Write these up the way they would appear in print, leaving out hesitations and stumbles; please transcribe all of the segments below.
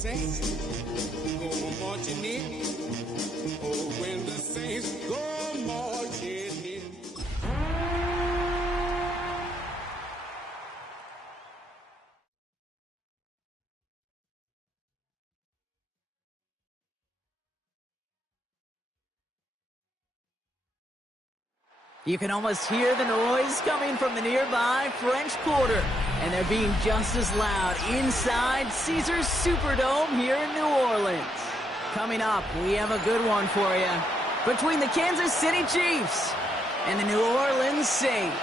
saints go marching in, oh, when the saints go marching in. You can almost hear the noise coming from the nearby French Quarter, and they're being just as loud inside Caesars Superdome here in New Orleans. Coming up, we have a good one for you between the Kansas City Chiefs and the New Orleans Saints.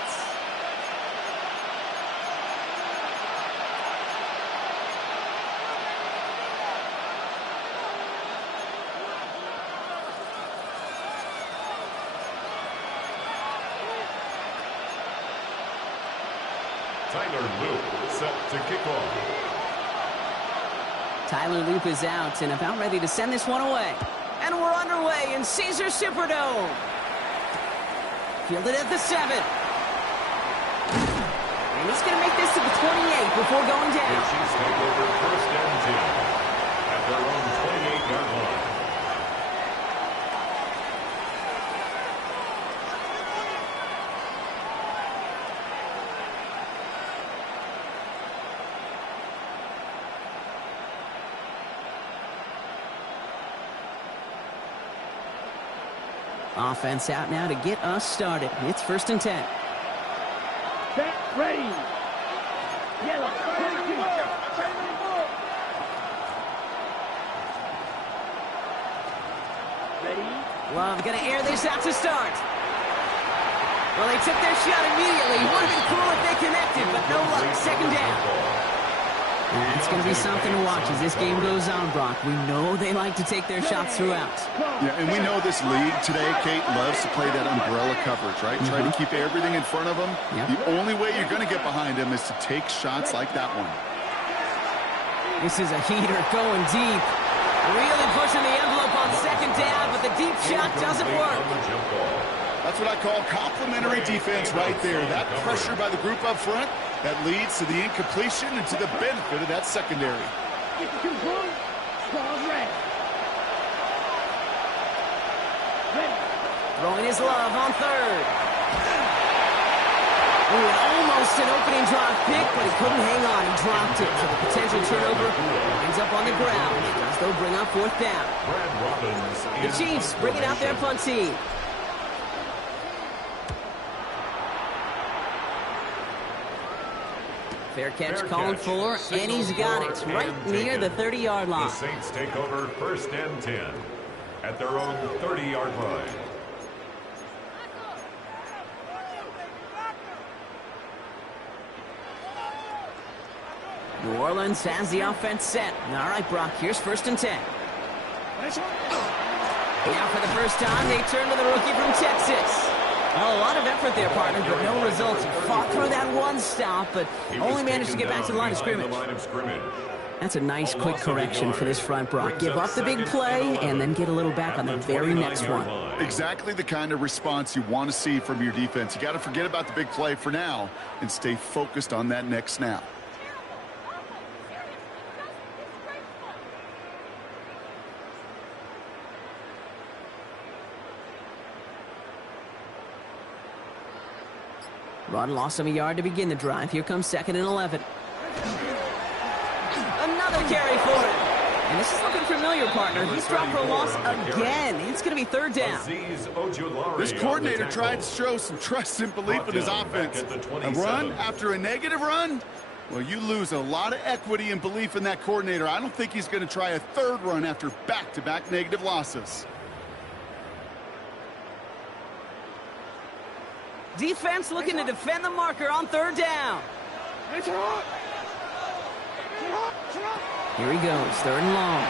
Tyler Loop is out and about ready to send this one away. And we're underway in Caesars Superdome. Fielded at the 7. And he's going to make this to the 28 before going down. The Chiefs take over first and 10 at their own 28-yard line. Offense out now to get us started. It's first and 10. Set, ready. Yellow. Ready. Love going to air this out to start. Well, they took their shot immediately. Would have been cool if they connected, but no luck. Second down. It's going to be something to watch as this game goes on, Brock. We know they like to take their shots throughout. Yeah, and we know this league today, Kate, loves to play that umbrella coverage, right? Try to keep everything in front of them. Yep. The only way you're going to get behind them is to take shots like that one. This is a heater going deep. Really pushing the envelope on second down, but the deep shot doesn't work. That's what I call complimentary defense right there. That pressure by the group up front, that leads to the incompletion and to the benefit of that secondary. Throwing his love on third. Ooh, almost an opening drop pick, but he couldn't hang on. He dropped it. So the potential turnover ends up on the ground. It does, though, bring up fourth down. The Chiefs bringing out their punt team. Fair catch called for, and he's got it right near the 30-yard line. The Saints take over first and 10 at their own 30-yard line. New Orleans has the offense set. All right, Brock, here's first and 10. Now for the first time, they turn to the rookie from Texas. Well, a lot of effort there, partner, but no results. Fought through that one stop, but only managed to get back to the line of scrimmage. That's a nice, quick correction for this front, Brock. Give up the big play and then get a little back on the very next one. Exactly the kind of response you want to see from your defense. You got to forget about the big play for now and stay focused on that next snap. Run lost him a yard to begin the drive. Here comes second and 11. Another carry for him. And this is looking familiar, partner. He's dropped for a loss again. It's going to be third down. This coordinator tried to show some trust and belief in his offense. A run after a negative run? Well, you lose a lot of equity and belief in that coordinator. I don't think he's going to try a third run after back-to-back negative losses. Defense looking to defend the marker on third down. Here he goes, third and long.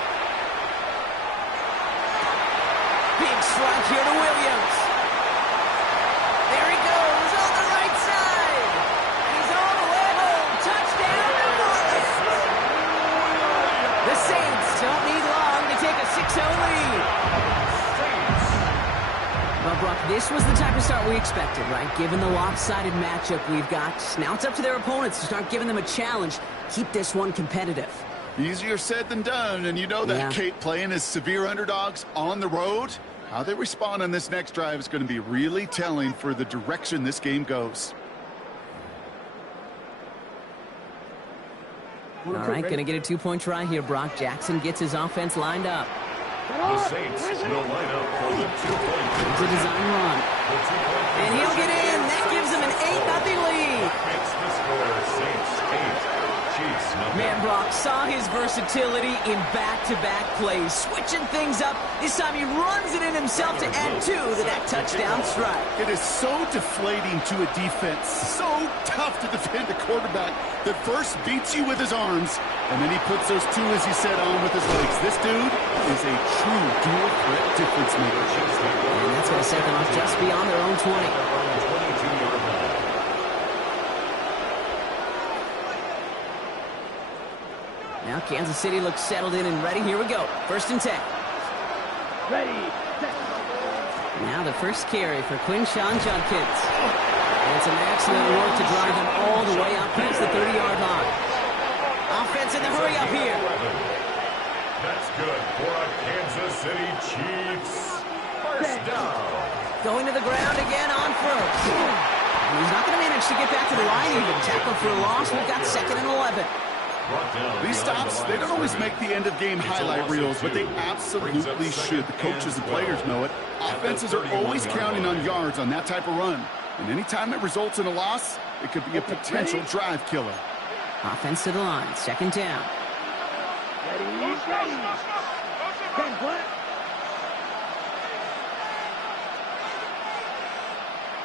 Big strike here to Williams. There he goes on the right side. He's all the way home. Touchdown, New Orleans. The Saints don't need long to take a 6-0 lead. Well, Brock, this was the type of start we expected, right? Given the lopsided matchup we've got, now it's up to their opponents to start giving them a challenge. Keep this one competitive. Easier said than done, and you know that, Yeah. Kate, playing as severe underdogs on the road. How they respond on this next drive is going to be really telling for the direction this game goes. All right, going to get a two-point try here. Brock Jackson gets his offense lined up. The Saints will line up for the 2-point It's a design run. And he'll get in. That gives him an 8-0 lead. Makes the score Saints 8, Chiefs nothing. Man, Brock saw his versatility in back-to-back plays, switching things up. This time he runs it in himself to add 2 to that touchdown strike. It is so deflating to a defense, so tough to defend a quarterback that first beats you with his arms, and then he puts those 2, as he said, on with his legs. This dude is a true dual threat difference maker. And that's going to set them off just beyond their own 20. 22-yard line. Now Kansas City looks settled in and ready. Here we go. 1st and 10. Ready, set. Now the first carry for Quinshawn Judkins. And some excellent work to drive him all the way up past the 30-yard line. Offense in the hurry up here. That's good for a Kansas City Chiefs. First down. Going to the ground again on 1st. And he's not going to manage to get back to the line even. Tackle for a loss. We've got 2nd and 11. These stops, they don't always make the end-of-game highlight reels, but they absolutely should. The coaches and players know it. Offenses are always counting on yards on that type of run. And anytime it results in a loss, it could be a potential drive killer. Offense to the line. 2nd down. Ready, ready. 10 what?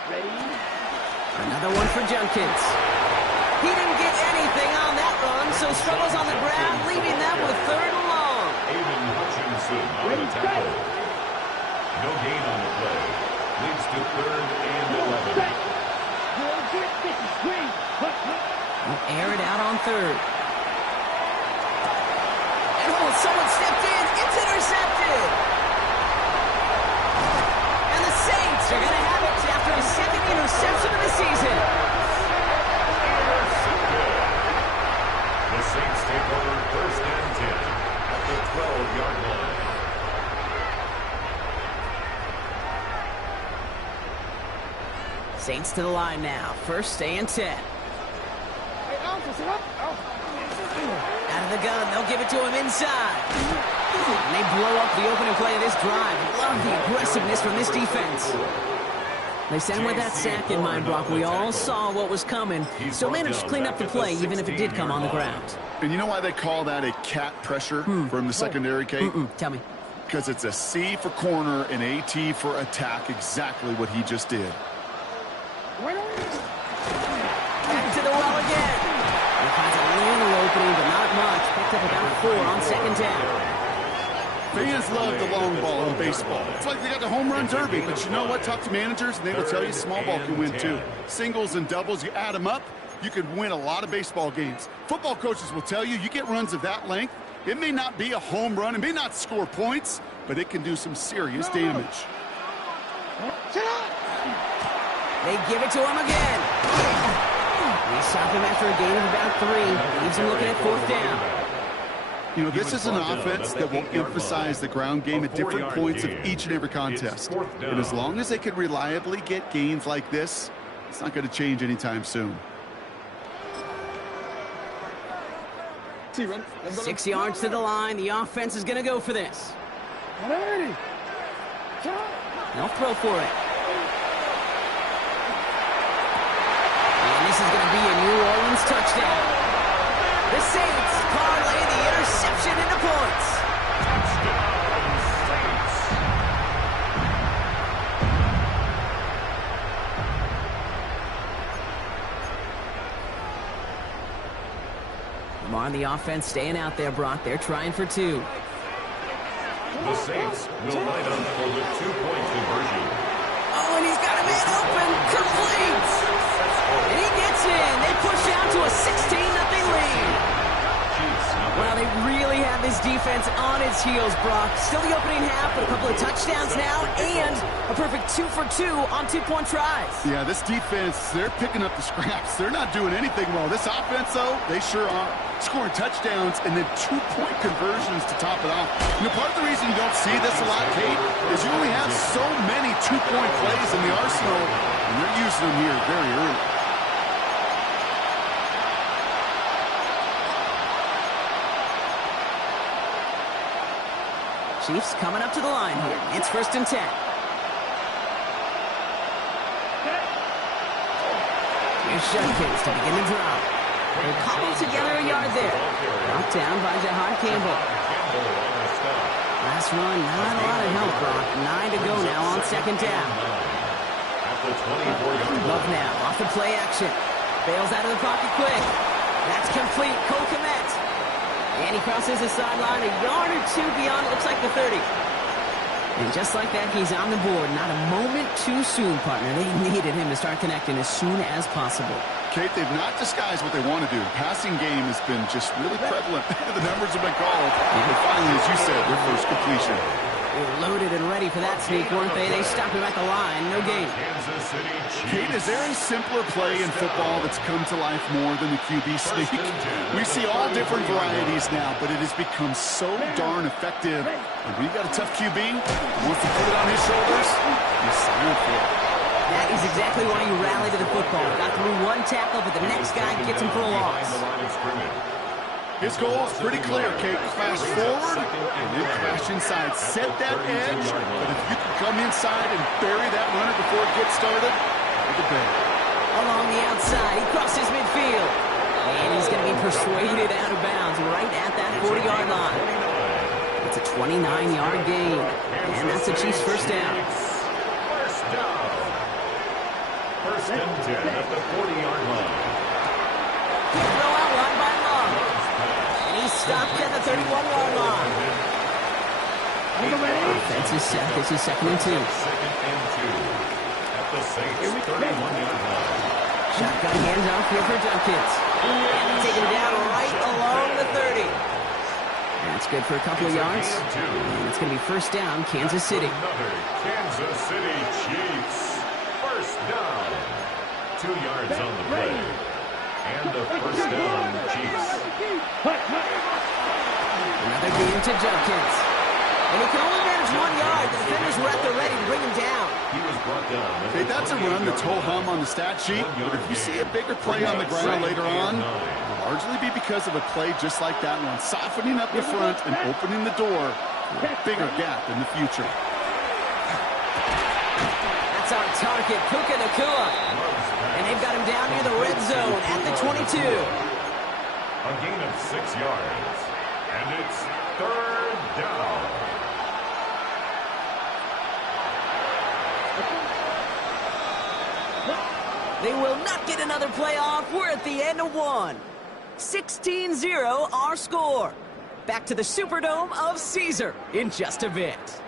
Ready, Another one for Judkins. He didn't get anything on that run, so struggles on the ground, leaving them with 3rd and long. Aiden Hutchinson on the tackle. No gain on the play. Leads to 3rd and 11. this is great. We'll air it out on 3rd. And someone stepped in. It's intercepted. And the Saints are going to have it after a 2nd interception of the season. The Saints take over 1st and 10 at the 12-yard line. Saints to the line now. 1st and 10. Out of the gun. They'll give it to him inside. And they blow up the opening play of this drive. Love the aggressiveness from this defense. They sent him with that sack in mind, Brock. We all saw what was coming. Still managed to clean up the play, even if it did come on the ground. And you know why they call that a cat pressure from the secondary, Kate? Tell me. Because it's a C for corner and a T for attack, exactly what he just did. Back to the well again. He finds a little opening, but not much. Picked up about 4 on 2nd down. Fans love the long ball in baseball. It's like they got the home run derby, but you know what? Talk to managers, and they will tell you small ball can win too. Singles and doubles, you add them up, you can win a lot of baseball games. Football coaches will tell you, you get runs of that length, it may not be a home run, it may not score points, but it can do some serious damage. They give it to him again. They stop him after a gain of about 3. Leaves him looking at 4th down. You know, this is an offense that will emphasize the ground game at different points of each and every contest. And as long as they can reliably get gains like this, it's not going to change anytime soon. 6 yards to the line. The offense is going to go for this. They'll throw for it. And this is going to be a New Orleans touchdown. The Saints parlay the interception into points. Lamar on the offense staying out there, Brock. They're trying for 2. The Saints will line up for the 2-point conversion. Oh, and he's got him in open. Complete. And he gets in. They push out to a 16-0 lead. Well, they really have this defense on its his heels, Brock. Still the opening half, but a couple of touchdowns now, and a perfect 2 for 2 on 2-point tries. Yeah, this defense, they're picking up the scraps. They're not doing anything well. This offense, though, they sure are. Scoring touchdowns and then 2-point conversions to top it off. You know, part of the reason you don't see this a lot, Kate, is you only have so many 2-point plays in the arsenal, and they're using them here very early. Chiefs coming up to the line here. It's 1st and 10. Here's Judkins to begin the drive. They cobble together a yard there. Knocked down by Jahad Campbell. Last run, not a lot of help, Brock. 9 to go now on 2nd down. Love now, off the play action. Bails out of the pocket quick. That's complete. Cole Kmet. And he crosses the sideline a yard or two beyond, looks like the 30. And just like that, he's on the board. Not a moment too soon, partner. They needed him to start connecting as soon as possible. Kate, they've not disguised what they want to do. The passing game has been just really prevalent. The numbers have been called. And finally, as you said, their first completion. They were loaded and ready for that sneak, weren't they? They stopped him at the line. No gain. Kate, is there a simpler play in football that's come to life more than the QB sneak? We see all different varieties now, but it has become so darn effective. And when you got a tough QB who wants to put it on his shoulders, you sign up for it. That is exactly why you rally to the football. Got through one tackle, but the next guy gets him for a loss. His goal is pretty clear, Kate. Crash forward and then crash inside. Set that edge, but if you can come inside and bury that runner before it gets started, you're the better. Along the outside, he crosses midfield. And he's going to be persuaded out of bounds right at that 40-yard line. It's a 29-yard gain, and that's the Chiefs' first down. First and 10 at the 40-yard line. Throw out line by Love. And he's stopped at the 31-yard line. Defense is set. This is 2nd and 2. 2nd and 2 at the Saints' 31-yard line. Shotgun handoff here for Judkins. And taken down right along the 30. That's good for a couple of yards. And it's going to be first down, Kansas City. Another Kansas City Chiefs. First down. 2 yards on the play. And the first down, Chiefs. Another gain to Judkins. And he can only manage 1 yard. The defenders were at the ready to bring him down. He was brought down. Hey, that's a run that's ho-hum on the stat sheet, but if you see a bigger play on the ground later on, it'll largely be because of a play just like that one, softening up the front and opening the door for a bigger gap in the future. That's our target, Puka Nacua. And they've got him down near the red zone at the 22. A gain of 6 yards. And it's 3rd down. They will not get another play off. We're at the end of one. 16-0 our score. Back to the Superdome of Caesar in just a bit.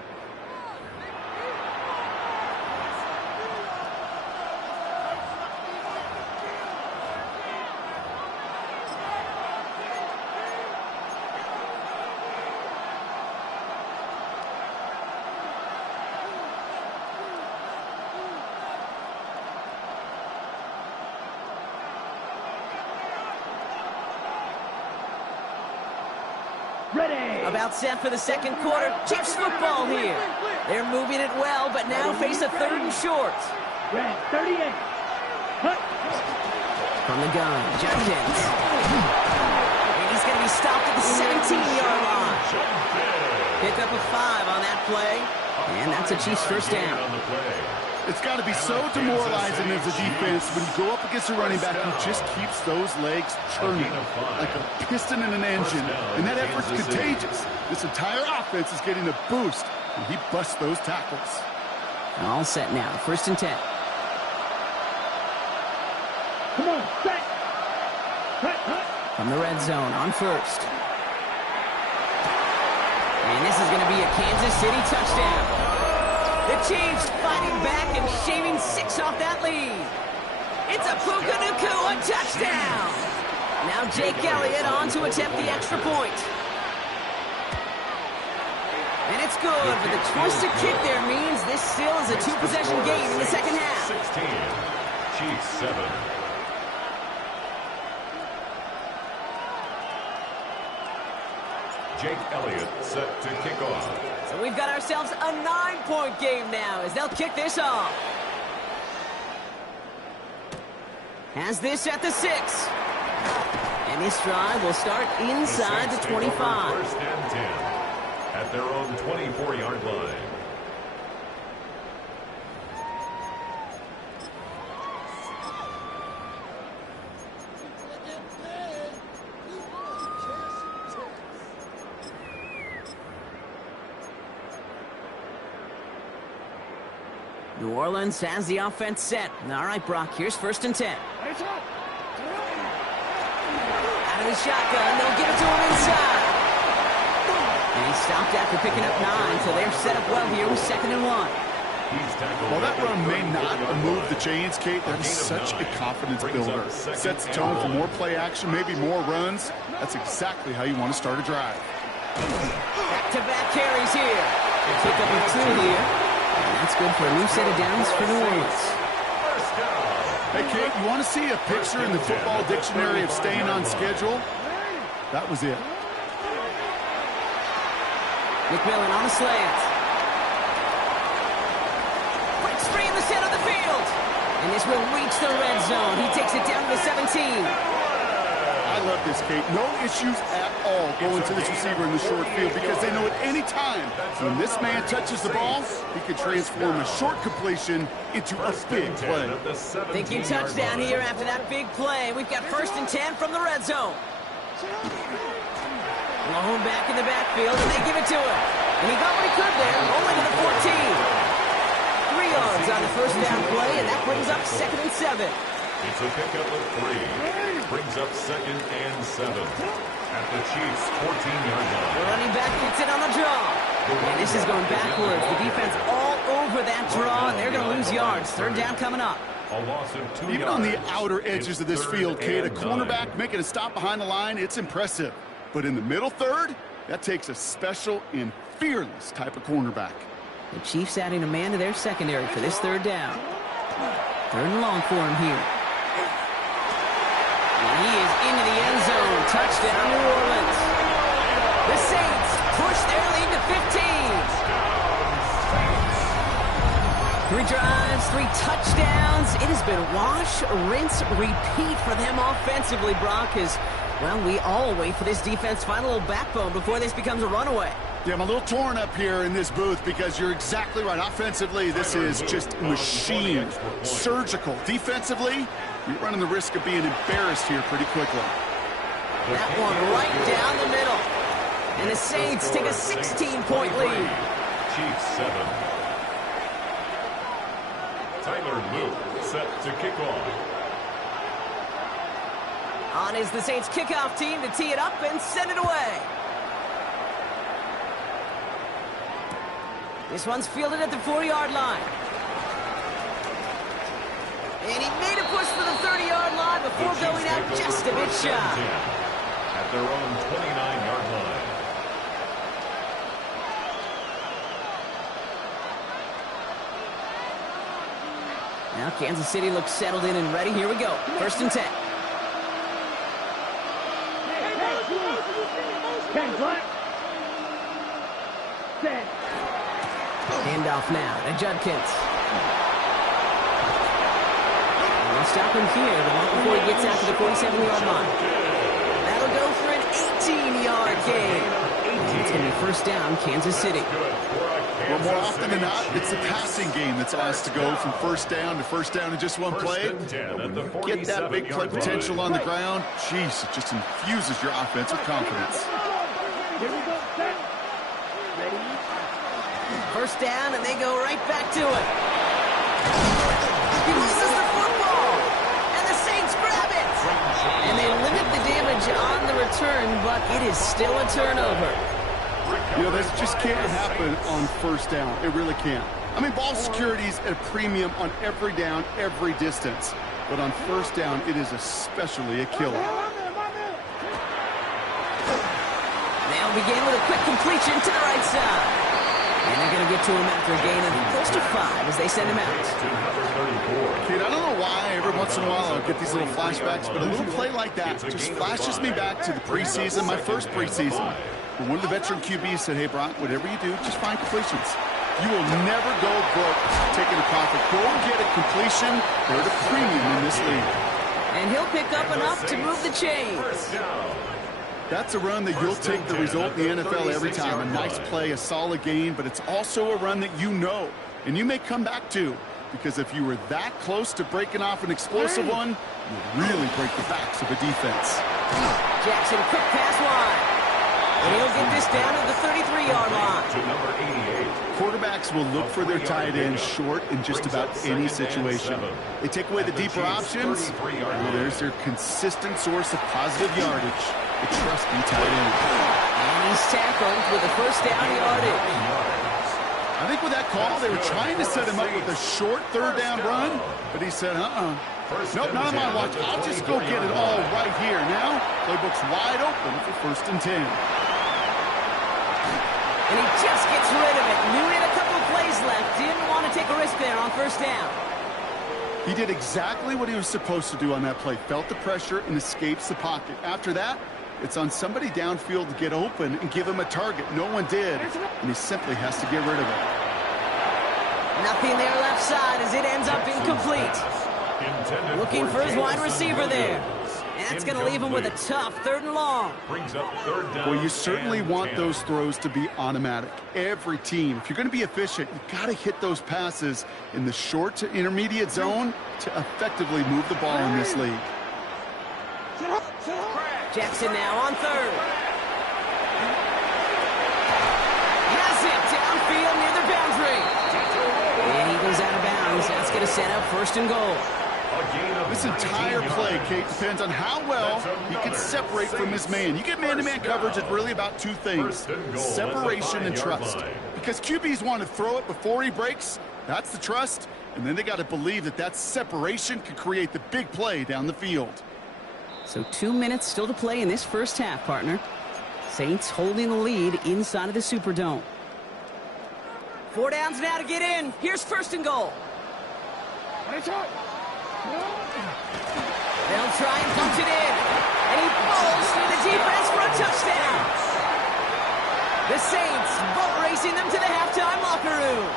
About set for the second quarter. Chiefs football here. They're moving it well, but now face a 3rd and short. Red 38. Cut. From the gun, Judkins. And he's going to be stopped at the 17-yard line. Pick up a 5 on that play. And that's a Chiefs first down. It's got to be so demoralizing as a defense when you go up against a running back who just keeps those legs churning like a piston in an engine. And that effort's contagious. This entire offense is getting a boost when he busts those tackles. All set now. 1st and 10. Come on, set. Cut. From the red zone on 1st. And this is going to be a Kansas City touchdown. The Chiefs fighting back and shaving 6 off that lead. It's a Puka Nacua touchdown. Now Jake Elliott on to attempt the extra point. it's good, but the choice to kick there means this still is a two-possession game in the second half. 16, Chiefs 7. Jake Elliott set to kick off. So we've got ourselves a 9-point game now as they'll kick this off. Has this at the 6. And this drive will start inside the 25. First and 10 at their own 24-yard line. New Orleans has the offense set. All right, Brock, here's first and 10. Out of the shotgun, they'll give it to him inside. And he stopped after picking up 9, so they're set up well here with 2nd and 1. Well, that run may not move the chains, Kate. That is such a confidence builder. Sets the tone for more play action, maybe more runs. That's exactly how you want to start a drive. Back-to-back carries here. Pick up a 2 here. And that's good for a new set of downs for New Orleans. Hey, Kate, you want to see a picture in the football dictionary of staying on schedule? That was it. McMillan on the slant. Breaks free in the center of the field. And this will reach the red zone. He takes it down to the 17. I love this, Kate. No issues at all going to this receiver in the short field because they know at any time when this man touches the ball, he can transform a short completion into a big play. Thinking touchdown here after that big play. We've got first and 10 from the red zone. Blown back in the backfield, and they give it to him. And he got what he could there, rolling to the 14. 3 yards on the first down play, and that brings up 2nd and 7. It's a pickup of 3. Brings up 2nd and 7 at the Chiefs' 14-yard line. The running back gets it on the draw. And this is going backwards. The defense all over that draw, and they're going to lose yards. 3rd down coming up. A loss of 2 Even yards. on the outer edges of this field, Kate, a cornerback 9. making a stop behind the line, it's impressive. But in the middle third, that takes a special and fearless type of cornerback. The Chiefs adding a man to their secondary for this 3rd down. 3rd and long for him here. And he is into the end zone. Touchdown, New Orleans. The Saints push their lead to 15. 3 drives, 3 touchdowns. It has been wash, rinse, repeat for them offensively, Brock, as, well, we all wait for this defense to find a little backbone before this becomes a runaway. Yeah, I'm a little torn up here in this booth because you're exactly right. Offensively, this is just machine, surgical. Defensively, you're running the risk of being embarrassed here pretty quickly. That one right down the middle. And the Saints take a 16-point lead. Chiefs 7. Tyler Luke set to kick off. On is the Saints kickoff team to tee it up and send it away. This one's fielded at the 4-yard line. And he made a push for the 30-yard line before going out just a bit shy. At their own 29-yard line. Now Kansas City looks settled in and ready. Here we go. First and 10. Handoff now to Judkins. And they'll stop him here, but not before he gets out to the 47-yard line. That'll go for an 18-yard gain. And it's going to be first down, Kansas City. Well, more often than not, it's the passing game that's asked to go from first down in just one play. When you get that big play potential on the ground, geez, it just infuses your offense with confidence. Here we go, set. Ready? First down, and they go right back to it. He loses the football, and the Saints grab it. And they limit the damage on the return, but it is still a turnover. You know, this just can't happen on first down. It really can't. I mean, ball security's at a premium on every down, every distance. But on first down, it is especially a killer. They'll begin with a quick completion to the right side. And they're going to get to him after a gain of close to 5 as they send him out. Kid, I don't know why every once in a while I'll get these little flashbacks, but a little play like that just flashes me back to the preseason, my first preseason. When one of the veteran QBs said, hey, Brock, whatever you do, just find completions. You will never go broke taking a profit. Go and get a completion. They're at a premium in this league. And he'll pick up enough to move the chains. That's a run that you'll take the result in the NFL every time. A nice play, a solid gain, but it's also a run that you know, and you may come back to, because if you were that close to breaking off an explosive one, you really break the backs of a defense. Jackson, quick pass wide. And he'll get this down to the 33-yard line. To number 88. Quarterbacks will look for their tight end short in just about any situation. They take away the deeper options. Well, there's their consistent source of positive yardage. The trusty tight end. And he's tackled with a first down yardage. I think with that call, they were trying to set him up with a short third down run, but he said, nope, not on my watch. I'll just go get it all right here. Now, playbook's wide open for 1st and 10. And he just gets rid of it. Knew he had a couple of plays left. Didn't want to take a risk there on 1st down. He did exactly what he was supposed to do on that play. Felt the pressure and escapes the pocket. After that, it's on somebody downfield to get open and give him a target. No one did, and he simply has to get rid of it. Nothing there left side as it ends up incomplete. Looking for his wide receiver there. And that's going to leave him with a tough 3rd and long. Well, you certainly want those throws to be automatic. Every team, if you're going to be efficient, you've got to hit those passes in the short to intermediate zone to effectively move the ball in this league. Jackson now on 3rd. Has it downfield near the boundary. And he goes out of bounds. That's going to set up 1st and goal. This entire play, Kate, depends on how well he can separate from his man. You get man-to-man coverage, it's really about 2 things, separation and trust. Because QBs want to throw it before he breaks, that's the trust, and then they got to believe that that separation could create the big play down the field. So 2 minutes still to play in this 1st half, partner. Saints holding the lead inside of the Superdome. 4 downs now to get in. Here's 1st and goal. They'll try and punch it in. And he falls through the defense for a touchdown. The Saints boat racing them to the halftime locker room.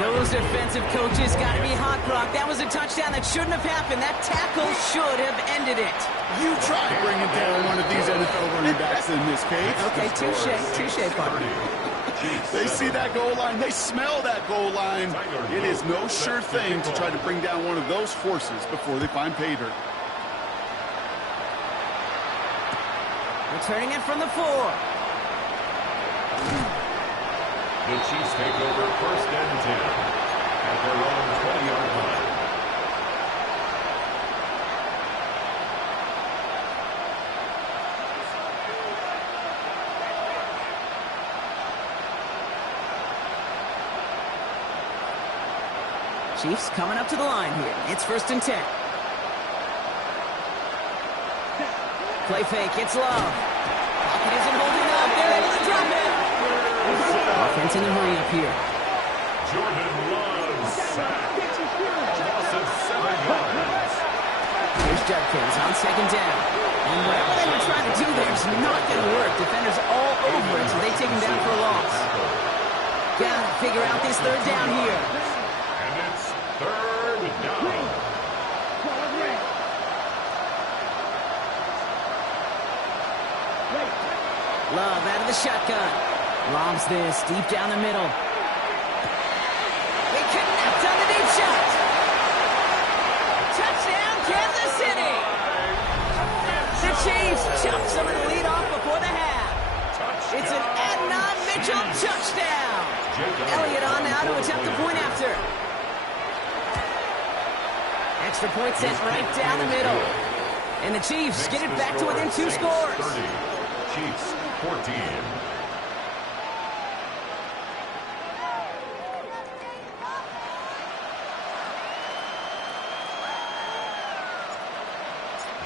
Those defensive coaches got to be hot, Brock. That was a touchdown that shouldn't have happened. That tackle should have ended it. You try bringing down one of these NFL running backs in this case. Okay, touche, partner. They see that goal line. They smell that goal line. It is no sure thing to try to bring down one of those forces before they find pay dirt. Returning it from the 4. The Chiefs take over 1st and 10 at their own 20-yard line. Chiefs coming up to the line here. It's 1st and 10. Play fake. It's Love. Pocket isn't holding up. They're able to drop it. Offense in a hurry up here. Jordan Love sacked. A loss of 7 yards. Here's Judkins on 2nd down. And whatever they were trying to do there is not going to work. Defenders all over it, so they take him down for a loss. Gotta figure out this 3rd down here. And it's 3rd down. Love out of the shotgun. Lobs this deep down the middle. They connect on the deep shot. Touchdown, Kansas City. The Chiefs chop some of the lead off before the half. It's an Adnan Mitchell touchdown. Elliott on now to attempt the point after. Extra point sent right down the middle. And the Chiefs get it back to within 2 scores. 30. Chiefs 14.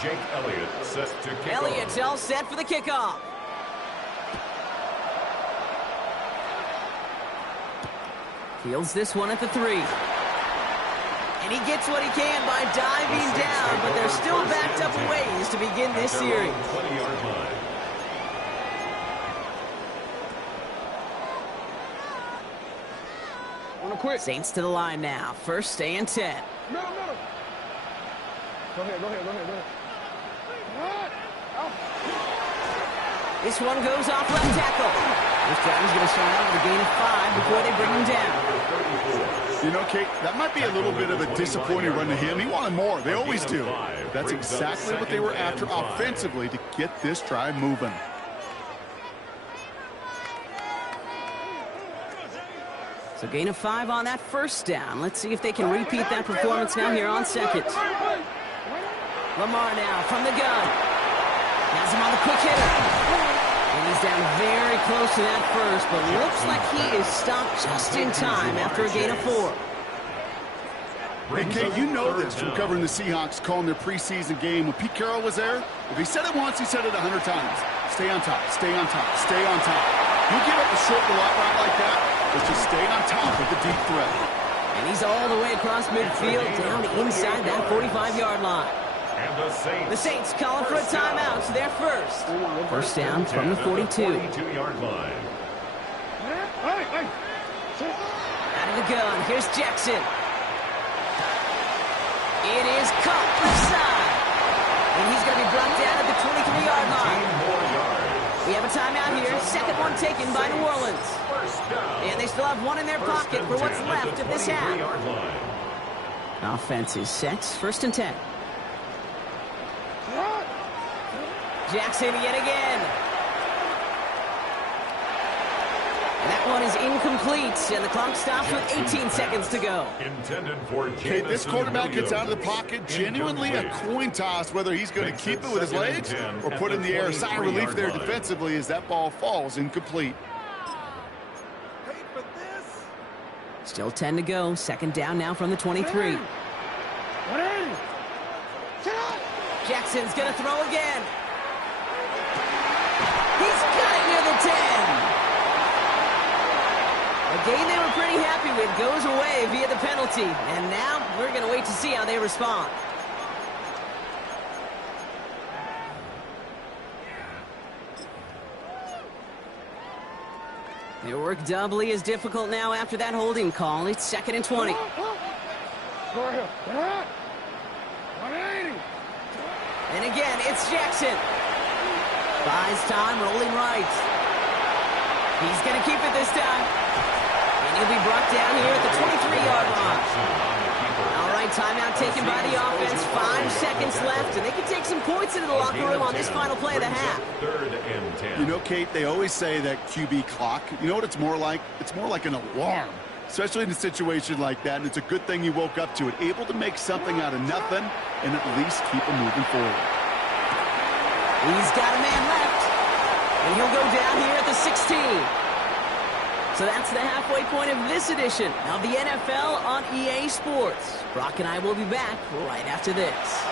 Jake Elliott set to kick off. Elliott all set for the kickoff. Fields this one at the 3. And he gets what he can by diving down, but they're still backed up a ways to begin this series. 20-yard line. Saints to the line now. First and 10. Middle. Go ahead. This one goes off left tackle. This drive is going to start out with a gain of 5 before they bring him down. You know, Kate, that might be a little bit of a disappointing run to him. He wanted more. They always do. That's exactly what they were after offensively to get this drive moving. So gain of 5 on that first down. Let's see if they can repeat that performance now here on second. Lamar now from the gun. Has him on the quick hitter. And he's down very close to that first, but looks like he is stopped just in time after a gain of 4. Hey, Kate, you know this from covering the Seahawks, calling their preseason game. When Pete Carroll was there, if he said it once, he said it 100 times. Stay on top, stay on top, stay on top. You give up a short route like that, let's just stay on top of the deep threat. And he's all the way across midfield, down inside that 45-yard line. And the Saints calling for a timeout, so they're first. First down from the 42. 42-yard line. Out of the gun, here's Jackson. It is caught left side. And he's going to be brought down at the 23-yard line. We have a timeout here. Second one taken by New Orleans. And they still have one in their pocket for what's left of this half. Offense is set. First and 10. Jackson yet again. And that one is incomplete, and the clock stops with 18 seconds to go. Okay, this quarterback gets out of the pocket, genuinely a coin toss, whether he's going to keep it with his legs or put it in the air. Sigh of relief there defensively as that ball falls incomplete. Still 10 to go. Second down now from the 23. Jackson's going to throw again. He's got it near the 10. A game they were pretty happy with goes away via the penalty. And now we're going to wait to see how they respond. Their work doubly is difficult now after that holding call. It's second and 20. And again, it's Jackson. Buys time, rolling right. He's going to keep it this time. And he'll be brought down here at the 23-yard line. All right, timeout taken by the offense. 5 seconds left, and they can take some points into the locker room on this final play of the half. Third and 10. You know, Kate, they always say that QB clock. You know what it's more like? It's more like an alarm, especially in a situation like that. And it's a good thing you woke up to it, able to make something out of nothing and at least keep them moving forward. He's got a man left, and he'll go down here at the 16. So that's the halfway point of this edition of the NFL on EA Sports. Brock and I will be back right after this.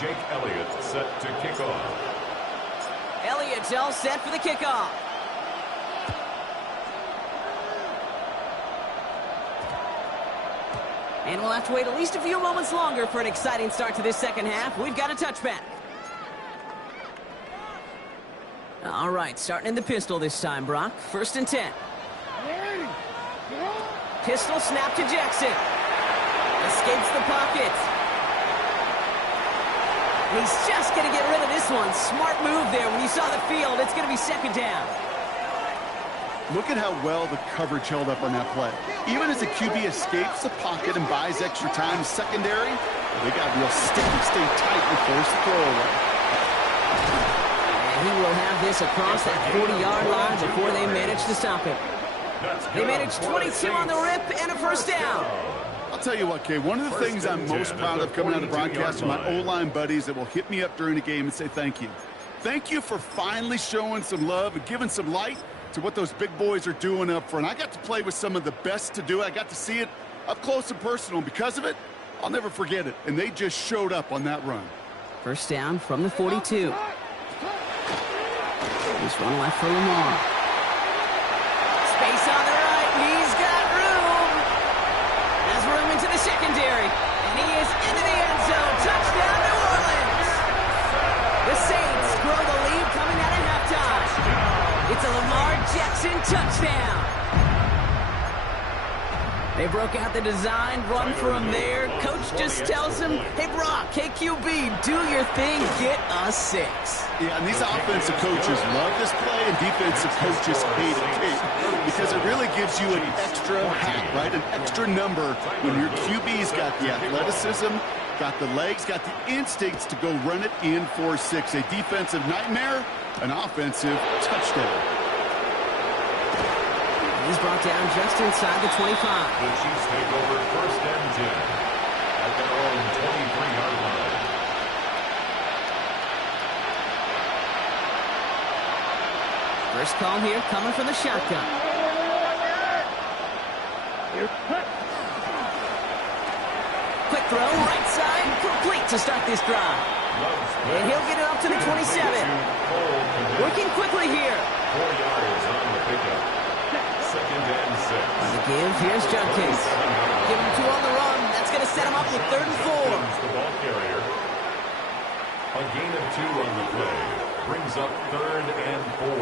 Jake Elliott set to kick off. Elliott's all set for the kickoff. And we'll have to wait at least a few moments longer for an exciting start to this second half. We've got a touchback. All right, starting in the pistol this time, Brock. First and 10. Pistol snap to Jackson. Escapes the pocket. And he's just going to get rid of this one. Smart move there. When you saw the field, it's going to be second down. Look at how well the coverage held up on that play. Even as the QB escapes the pocket and buys extra time secondary, they got real sticky, stay tight and force the throw away. And he will have this across that 40-yard line before they manage to stop him. They managed 22 on the rip and a first down. I'll tell you what, Kay, one of the things I'm most proud of coming out of broadcast are my O-line buddies that will hit me up during the game and say thank you. Thank you for finally showing some love and giving some light to what those big boys are doing up front. I got to play with some of the best to do it. I got to see it up close and personal. And because of it, I'll never forget it. And they just showed up on that run. First down from the 42. He's run left for Lamar. Space on the right. He's got room. Has room into the secondary. And he is into the end zone. Touchdown, New Orleans. The Saints grow the lead coming out of halftime. It's a Lamar Jackson touchdown. They broke out the design run for him there. Coach just tells him, hey, Brock, hey, QB, do your thing, get us 6. Yeah, and these offensive coaches love this play, and defensive coaches hate it because it really gives you an extra hat, right? An extra number when your QB's got the athleticism, got the legs, got the instincts to go run it in for 6. A defensive nightmare, an offensive touchdown. He's brought down just inside the 25. The Chiefs take over 1st and 10 at their own 23-yard line. First call here coming from the shotgun. Quick throw, right side, complete to start this drive. And he'll get it up to the 27. Working quickly here. 4 yards on the pickup. 2nd and 6. The give, here's Judkins. Give him 2 on the run. That's going to set him up with 3rd and 4. The ball carrier. A gain of 2 on the play. Brings up 3rd and 4.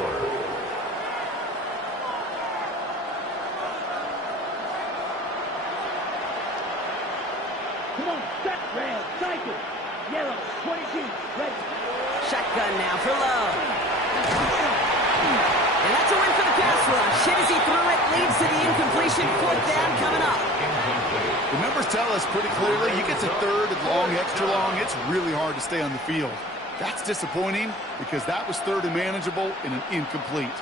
Come on, set, red, cycle. Yellow, 22, ready. Shotgun now for Love. And that's a win for the pass rush. Hit as he threw it, leads to the incompletion. 4th down coming up. The numbers tell us pretty clearly, you get to 3rd and long, extra long, it's really hard to stay on the field. That's disappointing because that was 3rd and manageable and an incomplete.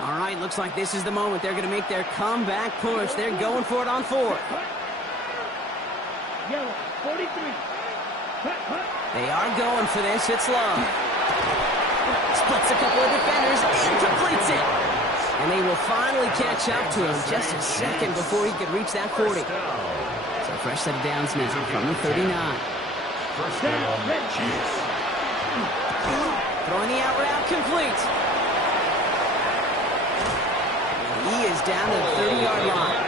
All right, looks like this is the moment. They're going to make their comeback push. They're going for it on 4th. Yellow, 43. They are going for this. It's Love. Splits a couple of defenders and completes it. And they will finally catch up to him just a second before he could reach that 40. So fresh set of downs now from the 39. First down, Chiefs. Throwing the out route complete. He is down to the 30-yard line.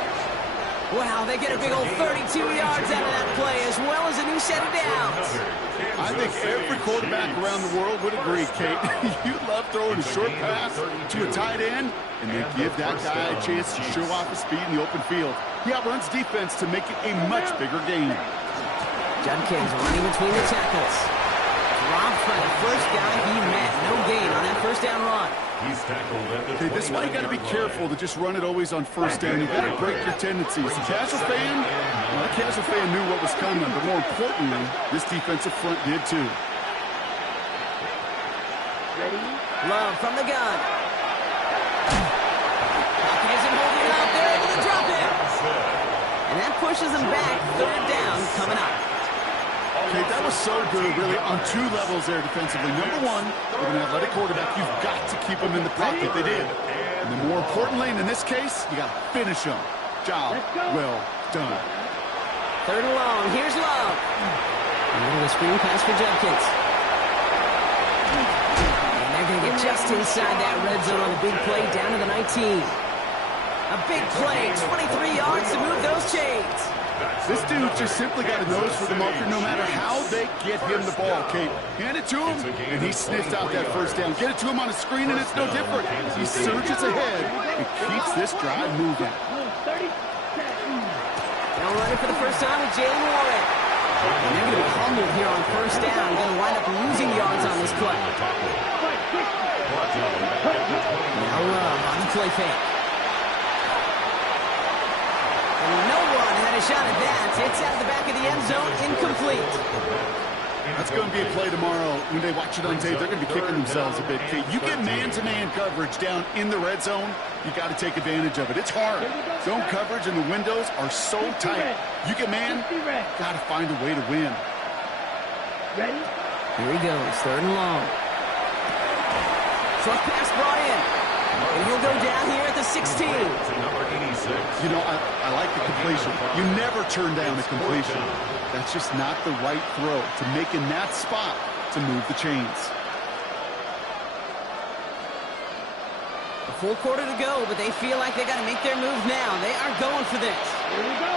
Wow, they get a big old 32 yards out of that play, as well as a new set of downs. I think every quarterback around the world would agree, Kate. You love throwing a short pass to a tight end and then give that guy a chance to show off his speed in the open field. He outruns defense to make it a much bigger gain. Judkins running between the tackles. Dropped by the first guy he met. No gain on that 1st down run. He's tackled at the 29-yard line. This is why you got to be careful to just run it always on 1st down. You got to break your tendencies. The casual fan, well, the casual fan knew what was coming, but more importantly, this defensive front did too. Ready? Love from the gun. Pocket isn't holding up. They're able to drop it. And that pushes them back. 3rd down coming up. Okay, that was so good, really, on 2 levels there defensively. Number 1, with an athletic quarterback, you've got to keep him in the pocket. They did. And then more importantly, and in this case, you got to finish him. Job well done. 3rd and long. Here's Love. And the screen pass for Judkins. And they're going to get just inside that red zone on the big play down to the 19. A big play, 23 yards to move those chains. This dude just simply got a nose for the marker no matter how they get him the ball, Kate. Hand it to him, and he sniffs out that 1st down. Get it to him on a screen, and it's no different. He surges ahead and keeps this drive moving. Now running for the first time with Jalen Warren. And they're going to be humbled here on 1st down. Going to wind up losing yards on this play. Now Love on the play fake. No one had a shot at that. It's out of the back of the end zone, incomplete. That's going to be a play tomorrow. When they watch it on tape, they're going to be kicking themselves a bit. Kate, you get man-to-man coverage down in the red zone, you got to take advantage of it. It's hard. Zone coverage and the windows are so tight. You get man, got to find a way to win. Ready? Here he goes, 3rd and long. Short pass brought in. And he'll go down here at the 16. You know, I like the completion. You never turn down a completion. That's just not the right throw. To make in that spot, to move the chains. A full quarter to go, but they feel like they got to make their move now. They are going for this. Here we go.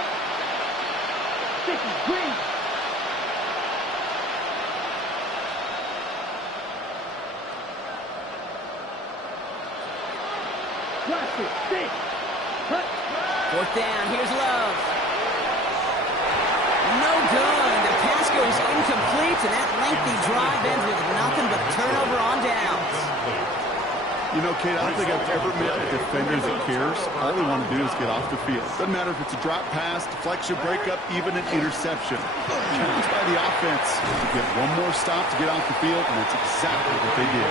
Sticky green. Plastic stick. Cut. Fourth down, here's Love. No good. The pass goes incomplete, and that lengthy drive ends with nothing but a turnover on downs. You know, Kate, I don't think I've ever met a defender that cares. All they want to do is get off the field. Doesn't matter if it's a drop pass, deflection, breakup, even an interception. Challenged by the offense to get one more stop to get off the field, and that's exactly what they did.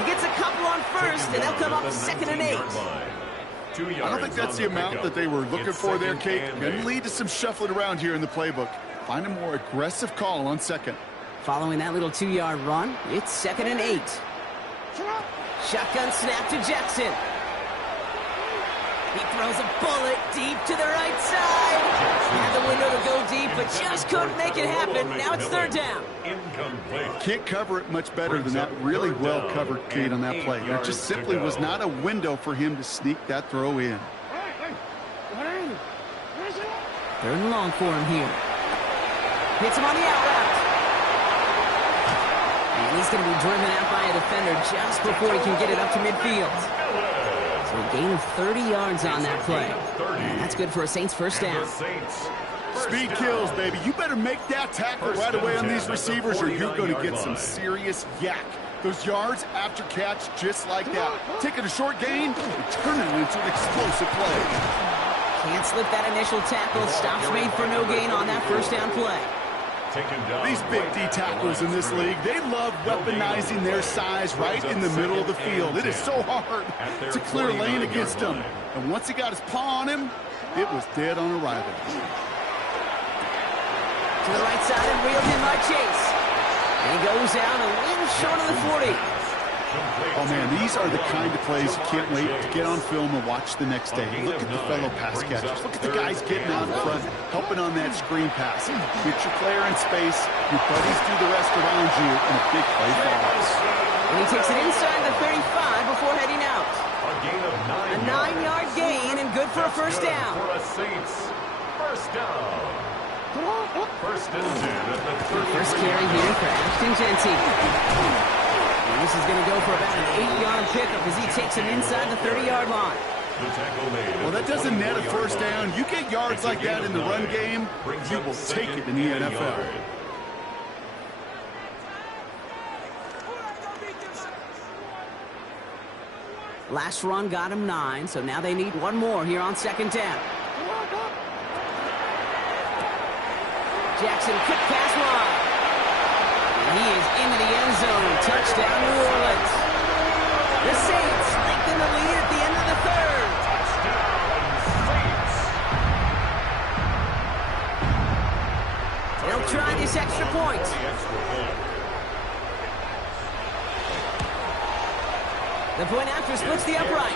He gets a couple on first, and they'll come up 2nd and 8. I don't think that's the amount that they were looking for there, Kate. Going to lead to some shuffling around here in the playbook. Find a more aggressive call on second. Following that little 2-yard run, it's 2nd and 8. Shotgun snap to Jackson. He throws a bullet deep to the right side. Had the window to go deep, but just couldn't make it happen. Now it's 3rd down. Can't cover it much better than that. Really well covered, Kate, on that play. There just simply was not a window for him to sneak that throw in. 3rd and long for him here. Hits him on the out route. And he's going to be driven out by a defender just before he can get it up to midfield. So a gain of 30 yards on that play. And that's good for a Saints first down. Speed kills, baby. You better make that tackle right away on these receivers or you're going to get some serious yak. Those yards after catch just like that. Taking a short gain and turning it into an explosive play. Can't slip that initial tackle. Stops made for no gain on that first down play. These big D tackles in this league, they love weaponizing their size right in the middle of the field. It is so hard to clear lane against him. And once he got his paw on him, it was dead on arrival. To the right side and reeled in by Chase. And he goes out a little short of the 40. Oh, man, these are the kind of plays you can't wait to get on film and watch the next day. Look at the fellow pass catchers. Look at the guys getting out in front, helping on that screen pass. Get your player in space, your buddies do the rest around you, and a big play falls. And he takes it inside the 35 before heading out. A 9-yard gain and good for a first down. First down. First and 10 at the 30. First carry here for Ashton Genty. And this is going to go for about an 8-yard pickup as he takes him inside the 30-yard line. Well, that doesn't net a first down. You get yards like that in the run game, you will take it in the NFL. Last run got him 9, so now they need one more here on 2nd down. Jackson, quick pass wide. And he is into the end zone. Touchdown, New Orleans. The Saints lengthen the lead at the end of the 3rd. They'll try this extra point. The point after splits the upright.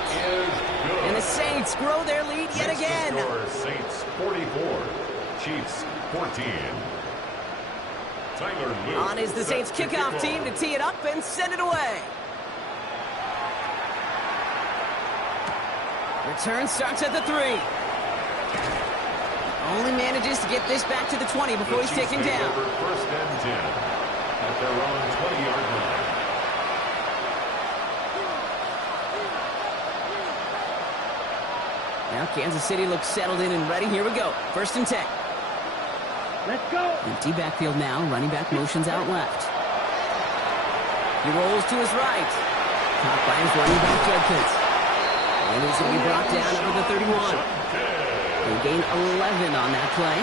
And the Saints grow their lead yet again. Saints 44, Chiefs 14. On is the Saints kickoff team to tee it up and send it away. Return starts at the 3. Only manages to get this back to the 20 before he's taken down. First and 10 at their own 20-yard line. Now Kansas City looks settled in and ready. Here we go. 1st and 10. Let's go. Empty backfield now. Running back motions out left. He rolls to his right. Caught by his running back Judkins. And he's going to be brought down over the 31. They gain 11 on that play.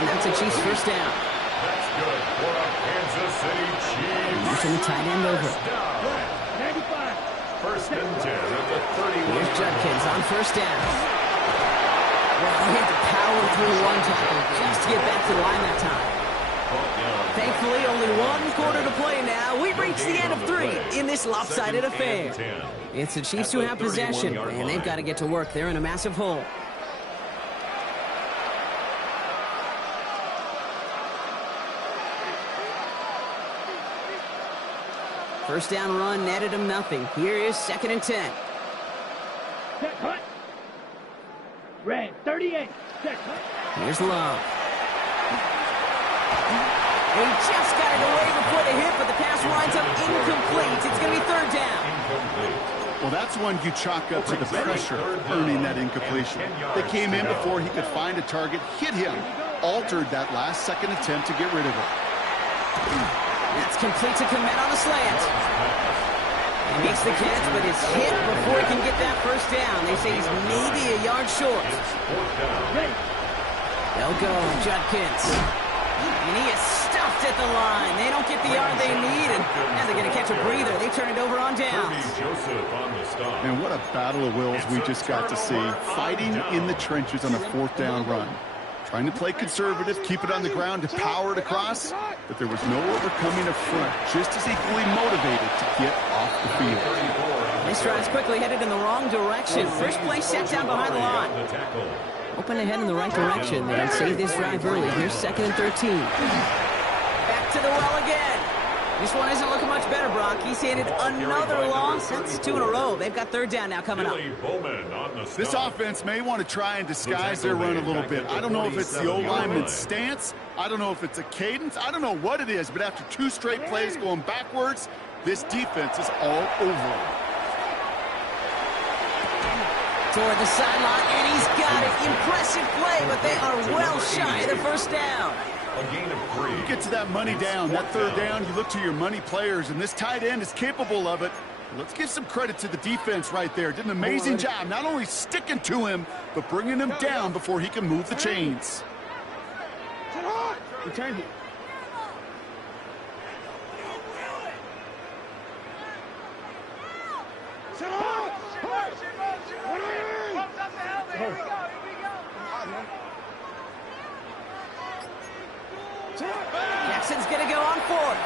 And that's a Chiefs first down. That's good for a Kansas City Chiefs. Motion the tight end over. 95. First and 10 at the 31. Here's Judkins on first down. Well, he had to power through one tackle just to get back to the line that time. Thankfully, only one quarter to play now. We've reached the end of 3 in this lopsided affair. It's the Chiefs who have possession, and they've got to get to work. They're in a massive hole. First down run netted him nothing. Here is 2nd and 10. Set, cut. Red, 38. Set, cut. Here's Love. He just got it away before the hit, but the pass winds up incomplete. It's going to be 3rd down. Well, that's one you chalk up to the pressure earning that incompletion. They came in before he could find a target, hit him, altered that last second attempt to get rid of it. That's complete to Komet on the slant. He makes the catch, but is hit before he can get that first down. They say he's maybe a yard short. They'll go, Judkins. And he is stuffed at the line. They don't get the yard they need, and now they're going to catch a breather. They turn it over on downs. And what a battle of wills we just got to see. Fighting in the trenches on a 4th down run. Trying to play conservative, keep it on the ground to power it across, but there was no overcoming a front, just as equally motivated to get off the field. This drive's quickly headed in the wrong direction. First play set down behind the line. Hoping to head in the right direction. They don't save this drive early. Here's 2nd and 13. Back to the well again. This one isn't looking much better, Brock. He's handed another loss. That's 2 in a row. They've got 3rd down now coming up. This offense may want to try and disguise their run a little bit. I don't know if it's the O-lineman's stance. I don't know if it's a cadence. I don't know what it is, but after 2 straight plays going backwards, this defense is all over them. Toward the sideline, and he's got it. Impressive play, but they are well shy of the first down. You get to that money down, that 3rd down, you look to your money players, and this tight end is capable of it. Let's give some credit to the defense right there. Did an amazing job, not only sticking to him, but bringing him down before he can move the chains. Return here. Jackson's going to go on 4th.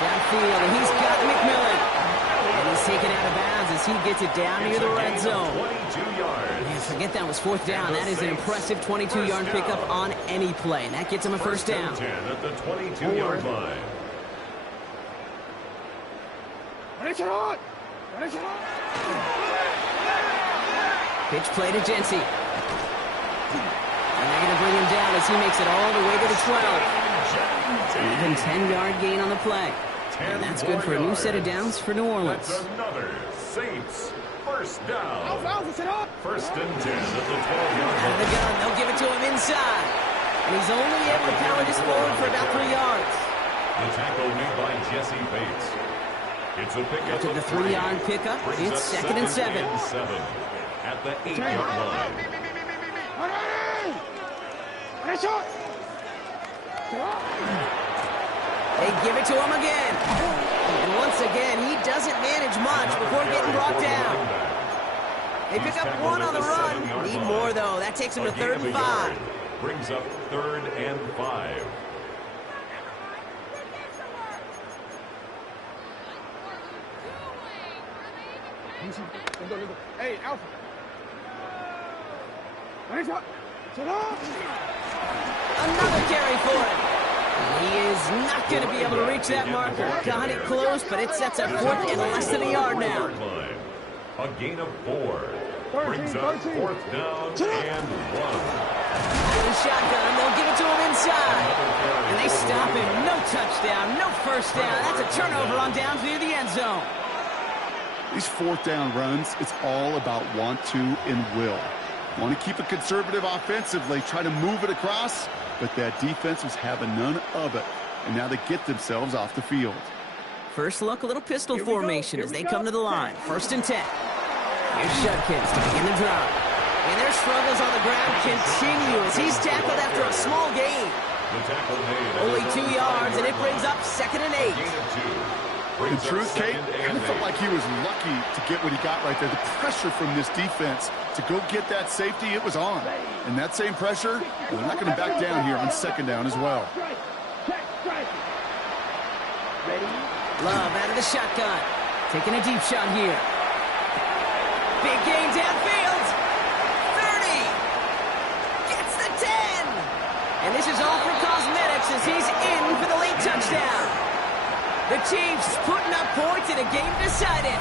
Downfield, and he's got McMillan. And he's taken out of bounds as he gets it down near the red zone. Man, forget that was 4th down. That is an impressive 22-yard pickup on any play. And that gets him a first down. At the 22-yard line. Pitch play to Jency. And they're going to bring him down as he makes it all the way to the 12. Even 10-yard gain on the play. And that's good for a new set of downs for New Orleans. That's another Saints first down. First and 10 at the 12-yard Out of the gun, they'll give it to him inside. And he's only able to power this forward for about 3 yards. The tackle made by Jesse Bates. It's a pickup. After the 3-yard pickup, it's 2nd and 7. At the 8-yard line. They give it to him again. And once again, he doesn't manage much before getting brought down. They pick up 1 on the run. Need more, though. That takes him to 3rd and 5. Brings up 3rd and 5. Hey, Alpha. Another carry for him. He is not going to be able to reach that marker. Got it close, but it sets up 4th and less than a yard now. A gain of 4. Brings up 4th down and 1. The shotgun, they'll give it to him inside. And they stop him. No touchdown, no first down. That's a turnover on downs near the end zone. These 4th down runs, it's all about want to and will. Want to keep it conservative offensively, try to move it across, but that defense was having none of it. And now they get themselves off the field. First look, a little pistol formation as they come to the line. 1st and 10. Here's Judkins to begin the drive. And their struggles on the ground continue as he's tackled after a small gain. Only 2 yards, and it brings up 2nd and 8. In truth, Kate, kind of felt like he was lucky to get what he got right there. The pressure from this defense to go get that safety, it was on. And that same pressure, they're not going to back down here on 2nd down as well. Love out of the shotgun. Taking a deep shot here. Big gain downfield. 30. Gets the 10. And this is all for cosmetics boxes. He's in for the late touchdown. The Chiefs putting up points in a game decided.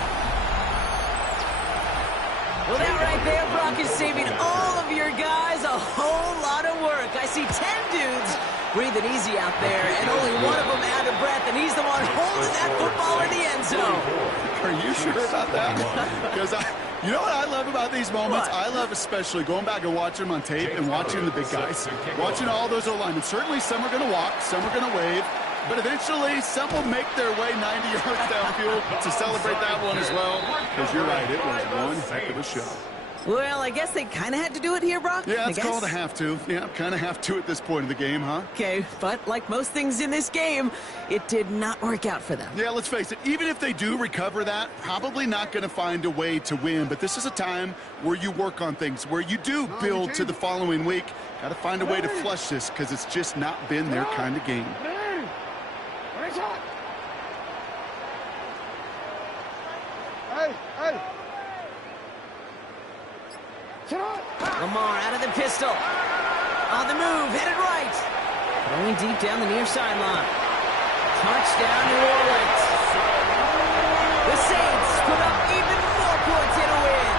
Well, that right there, Brock, is saving all of your guys a whole lot of work. I see 10 dudes breathing easy out there, and only one of them out of breath, and he's the one holding that football in the end zone. Are you sure about that? Because you know what I love about these moments? What? I love especially going back and watching them on tape and watching the big guys, watching all those O-linemen. Certainly some are going to walk, some are going to wave, but eventually some will make their way 90 yards downfield to celebrate that one as well. Because you're right, it was one heck of a show. Well, I guess they kind of had to do it here, Brock. Yeah, it's called a have to. Yeah, kind of have to at this point of the game, huh? Okay, but like most things in this game, it did not work out for them. Yeah, let's face it, even if they do recover that, probably not going to find a way to win. But this is a time where you work on things, where you do build to the following week. Got to find a way to flush this because it's just not been their kind of game. Lamar out of the pistol. On the move, headed right. Going deep down the near sideline. Touchdown, New Orleans. The Saints put up even more points in a win.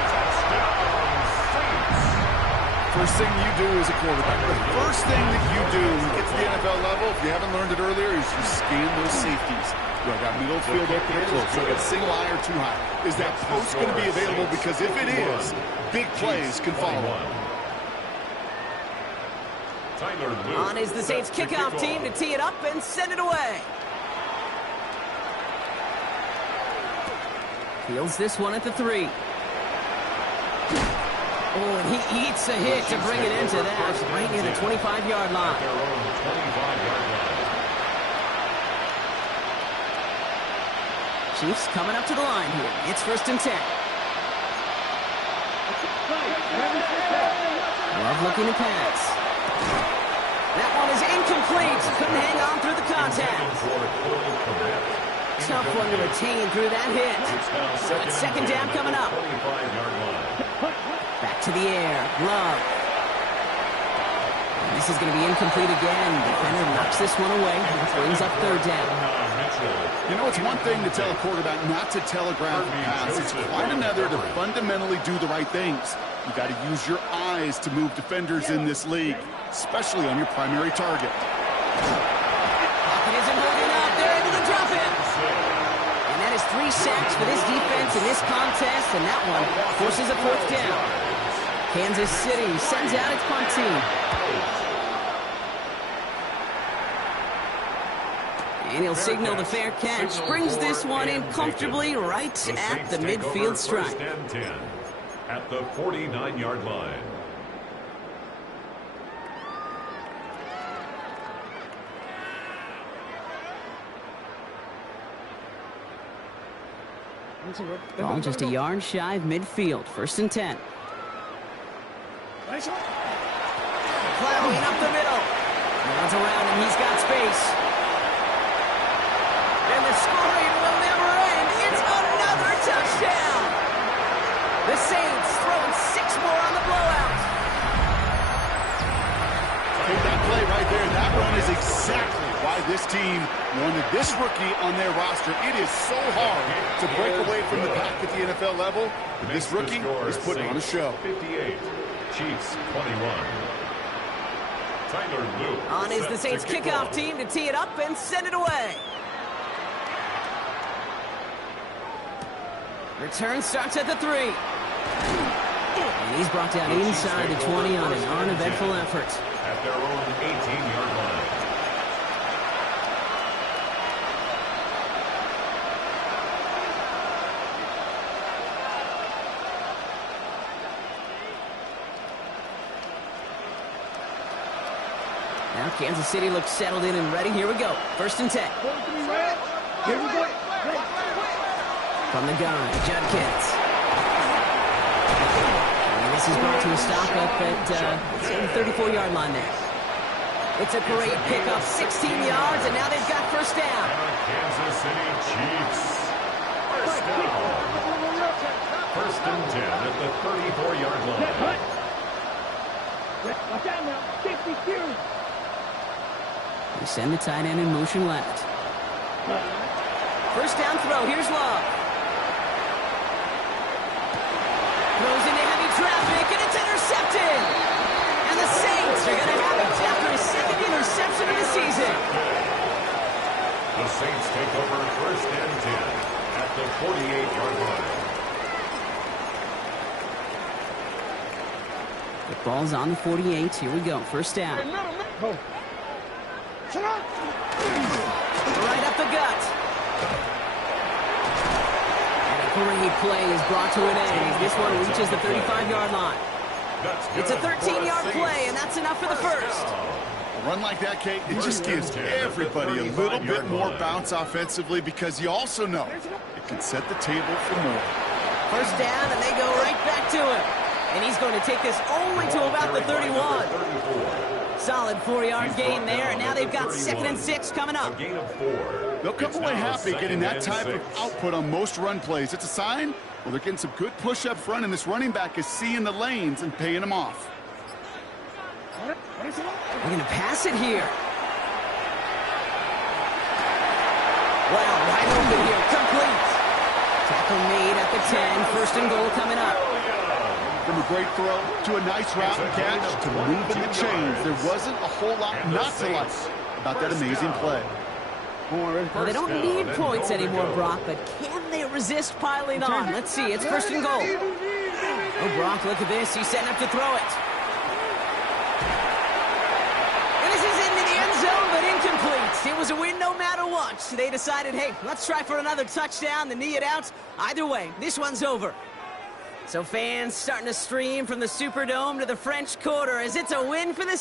First thing you do as a quarterback, the first thing that you do when you get to the NFL level, if you haven't learned it earlier, is you scan those safeties. Do I got middle field open or close? Do I got single high or too high? Is that post going to be available? Because if it is, big plays can follow. On is the Saints kickoff team to tee it up and send it away. Fields this one at the 3. Oh, and he eats a hit to bring it into that, right near the 25-yard line. Chiefs coming up to the line here. It's 1st and 10. Love looking to pass. That one is incomplete. Couldn't hang on through the contact. Tough one to retain through that hit. So it's 2nd down coming up. Back to the air. Love. And this is going to be incomplete again. Defender knocks this one away. Brings up 3rd down. You know, it's one thing to tell a quarterback not to telegraph a pass. It's quite another to fundamentally do the right things. You got to use your eyes to move defenders in this league, especially on your primary target. Pocket isn't holding up. They're able to drop it. And that is 3 sacks for this defense in this contest, and that one forces a 4th down. Kansas City sends out its punt team. And he'll signal the fair catch. Brings this one in comfortably right at the midfield stripe. 1st and 10 at the 49-yard line. Ball just a yard shy of midfield. 1st and 10. Plowing up the middle. Runs around and he's got space. And the scoring will never end. It's another touchdown. The Saints throwing 6 more on the blowout. Take that play right there. That run is exactly why this team wanted this rookie on their roster. It is so hard to break away from the pack at the NFL level. But this rookie is putting on a show. 58, Chiefs 21. Tyler Luke On is the Saints kickoff team to tee it up and send it away. Return starts at the 3. And he's brought down inside the 20 on an uneventful effort. At their own 18-yard line. Now Kansas City looks settled in and ready. Here we go. 1st and 10. Here we go. From the gun, Judkins. And this is brought to a stop up at the 34-yard line there. It's a great pickup, 16 yards, and now they've got 1st down. Kansas City Chiefs. 1st down. 1st and 10 at the 34-yard line. Watch out now. 52. They send the tight end in motion left. First down throw. Here's Love. Throws into heavy traffic, and it's intercepted. And the Saints are going to have it after his second interception of the season. The Saints take over first and 10 at the 48-yard line. The ball's on the 48. Here we go. First down. Right up the gut. And a great play is brought to an end. This one reaches the 35-yard line. It's a 13-yard play, and that's enough for the first. A run like that, Kate, it just gives everybody a little bit more bounce offensively because you also know it can set the table for more. First down, and they go right back to him. And he's going to take this only to about the 31. Solid 4-yard gain there, and now they've got 2nd and 6 coming up. They'll come away happy getting that type of output on most run plays. It's a sign, well, they're getting some good push up front, and this running back is seeing the lanes and paying them off. They're going to pass it here. Wow, wide open here, complete. Tackle made at the 10, 1st and goal coming up. From a great throw to a nice route and catch to moving the chains. There wasn't a whole lot not to like about that amazing play. Well, they don't need points anymore, Brock, but can they resist piling on? Let's see. It's 1st and goal. Oh, Brock, look at this. He's setting up to throw it. And this is into the end zone, but incomplete. It was a win no matter what. So they decided, hey, let's try for another touchdown, the knee it out. Either way, this one's over. So fans starting to stream from the Superdome to the French Quarter as it's a win for the